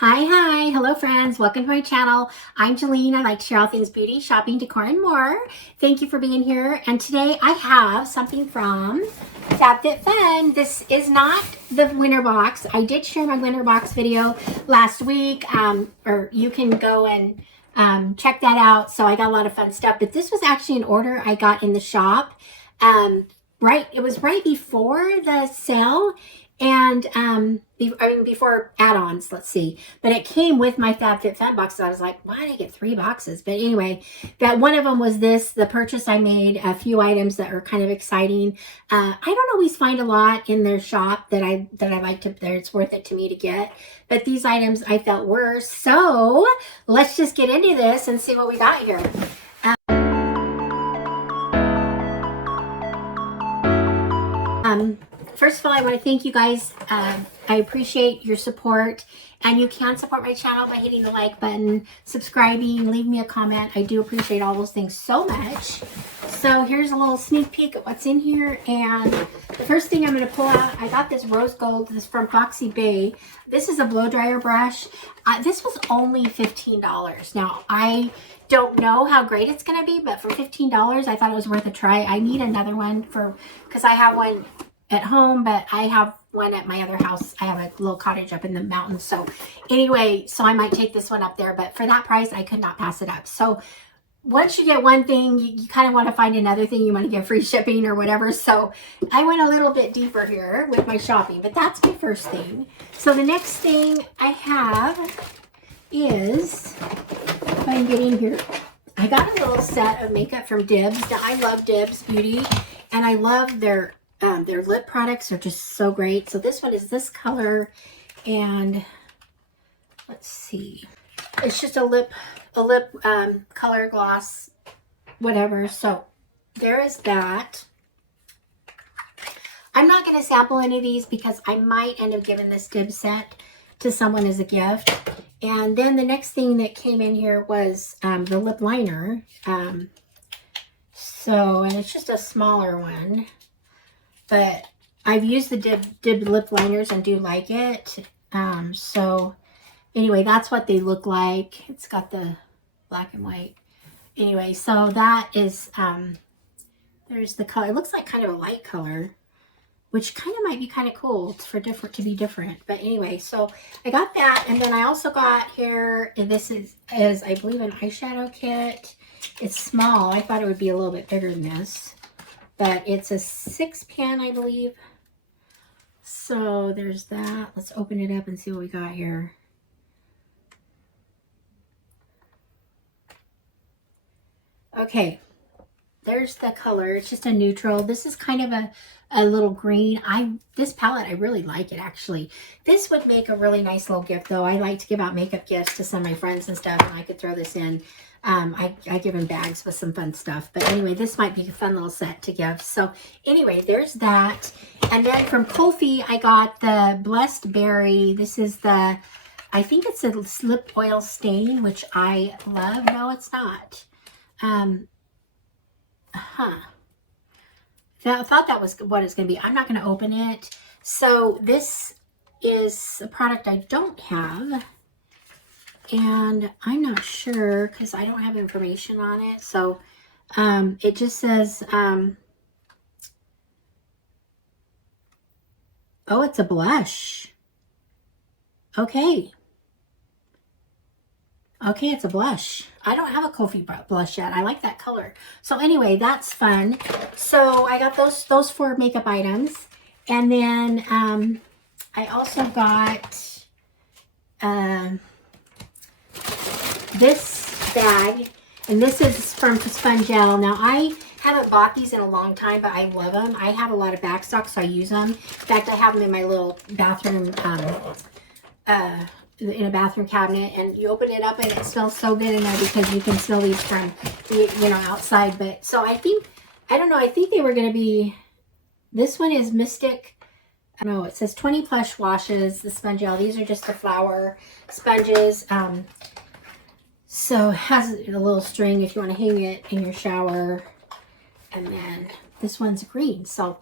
Hi, hello friends, welcome to my channel. I'm Jolene. I like to share all things beauty, shopping, decor, and more. Thank you for being here. And today I have something from Fab Fit Fun. This is not the winter box. I did share my winter box video last week, or you can go and check that out. So I got a lot of fun stuff, but this was actually an order I got in the shop. It was right before the sale. And before add-ons, let's see. But it came with my FabFitFun boxes. I was like, why did I get 3 boxes? But anyway, that one of them was this, the purchase I made, a few items that are kind of exciting. I don't always find a lot in their shop that I like to, that it's worth it to me to get. But these items I felt were. So let's just get into this and see what we got here. First of all, I want to thank you guys. I appreciate your support, and you can support my channel by hitting the like button, subscribing, leave me a comment. I do appreciate all those things so much. So here's a little sneak peek at what's in here, and the first thing I'm going to pull out, I got this rose gold. This is from Foxy Bay. This is a blow dryer brush. This was only $15. Now, I don't know how great it's going to be, but for $15, I thought it was worth a try. I need another one because I have one at home, but I have one at my other house. I have a little cottage up in the mountains. So anyway, so I might take this one up there, but for that price, I could not pass it up. So once you get one thing, you kind of want to find another thing. You want to get free shipping or whatever. So I went a little bit deeper here with my shopping, but that's my first thing. So the next thing I have is, if I can get in here, I got a little set of makeup from Dibs. Now, I love Dibs Beauty, and I love their lip products are just so great. So this one is this color, and let's see, it's just a lip color gloss, whatever. So there is that. I'm not going to sample any of these because I might end up giving this Dibs set to someone as a gift. And then the next thing that came in here was the lip liner. And it's just a smaller one. But I've used the Dib lip liners and do like it. So anyway, that's what they look like. It's got the black and white. Anyway, so that is, there's the color. It looks like kind of a light color, which kind of might be kind of cool to be different. But anyway, so I got that. And then I also got here, and this is I believe an eyeshadow kit. It's small. I thought it would be a little bit bigger than this. But it's a 6-pan, I believe. So there's that. Let's open it up and see what we got here. Okay, there's the color. It's just a neutral. This is kind of a little green. This palette, I really like it, actually. This would make a really nice little gift, though. I like to give out makeup gifts to some of my friends and stuff, and I could throw this in. I give them bags with some fun stuff. But anyway, this might be a fun little set to give. So anyway, there's that. And then from Kofi, I got the Blessed Berry. This is the, I think it's a lip oil stain, which I love. No, it's not. I thought that was what it's going to be. I'm not going to open it. So this is a product I don't have. And I'm not sure because I don't have information on it. So it just says, oh, it's a blush. Okay. Okay, it's a blush. I don't have a Kofi blush yet. I like that color. So anyway, that's fun. So I got those 4 makeup items. And then I also got this bag, and this is from Sponge Gel. Now, I haven't bought these in a long time, but I love them. I have a lot of back stock, so I use them. In fact, I have them in my little bathroom, in a bathroom cabinet, and you open it up and it smells so good in there because you can smell these from the, outside. But so I think they were going to be, this one is Mystic. I don't know, it says 20 plus washes, the Sponge Gel. These are just the flower sponges. So it has a little string if you want to hang it in your shower. And then this one's green. So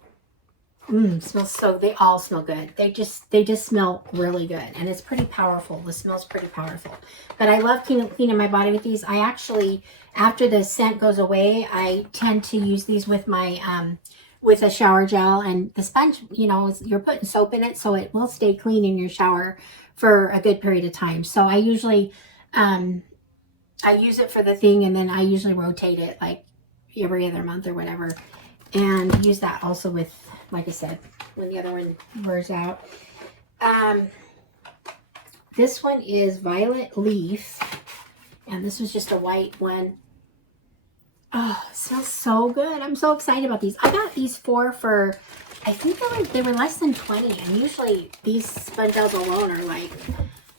Smells so, they all smell good. They just smell really good. And it's pretty powerful. The smell's pretty powerful. But I love cleaning my body with these. I actually, after the scent goes away, I tend to use these with my, with a shower gel. And the sponge, you know, you're putting soap in it, so it will stay clean in your shower for a good period of time. So I usually, I use it for the thing, and then I usually rotate it like every other month or whatever. And use that also with, like I said, when the other one wears out. This one is Violet Leaf, and this was just a white one. Oh, it smells so good. I'm so excited about these. I got these for I think they were less than 20, and usually these sponge gels alone are like,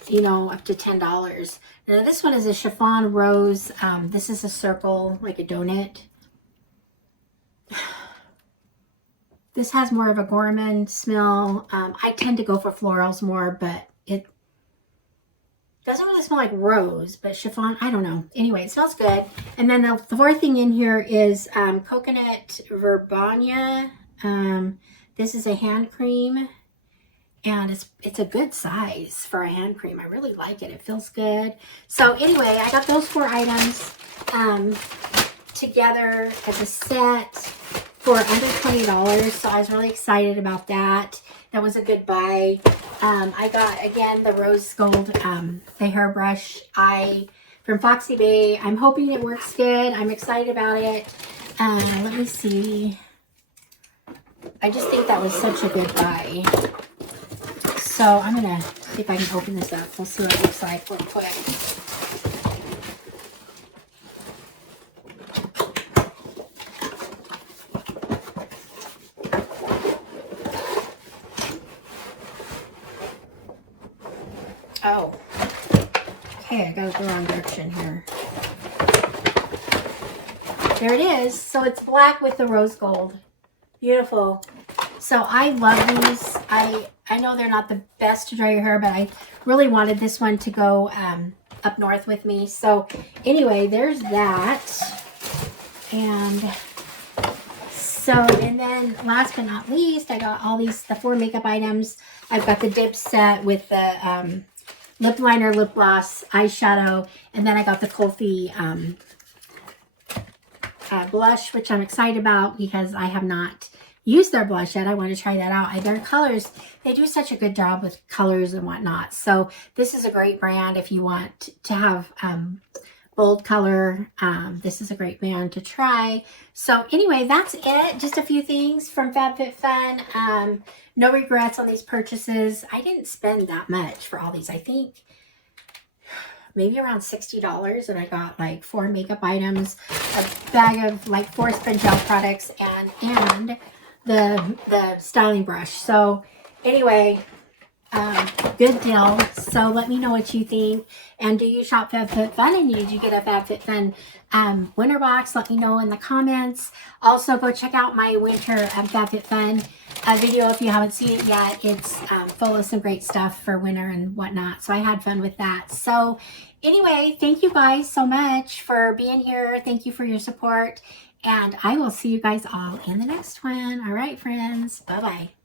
you know, up to $10. Now this one is a chiffon rose. This is a circle, like a donut. This has more of a gourmand smell. I tend to go for florals more, but it doesn't really smell like rose, but chiffon, I don't know. Anyway, it smells good. And then the fourth thing in here is coconut verbena. This is a hand cream, and it's a good size for a hand cream. I really like it. It feels good. So anyway, I got those 4 items together as a set for under $20, so I was really excited about that. That was a good buy. I got, again, the rose gold, the hairbrush from Foxy Bay. I'm hoping it works good. I'm excited about it. Let me see. I just think that was such a good buy. So I'm gonna see if I can open this up. We'll see what it looks like real quick. Oh, okay, I gotta go the wrong direction here. There it is. So it's black with the rose gold. Beautiful. So I love these. I know they're not the best to dry your hair, but I really wanted this one to go up north with me. So anyway, there's that. And so, and then last but not least, I got all these, the 4 makeup items. I've got the dip set with the lip liner, lip gloss, eyeshadow, and then I got the Kofi blush, which I'm excited about because I have not used their blush yet. I want to try that out. Their colors, they do such a good job with colors and whatnot. So this is a great brand if you want to have bold color. This is a great brand to try. So anyway, that's it. Just a few things from FabFitFun. No regrets on these purchases. I didn't spend that much for all these. I think maybe around $60, and I got like 4 makeup items, a bag of like 4 sponge gel products, and the styling brush. So anyway, good deal. So let me know what you think. And do you shop FabFitFun, and did you get a FabFitFun winter box? Let me know in the comments. Also, go check out my winter FabFitFun video if you haven't seen it yet. It's full of some great stuff for winter and whatnot. So I had fun with that. So anyway, thank you guys so much for being here. Thank you for your support. And I will see you guys all in the next one. All right, friends. Bye-bye.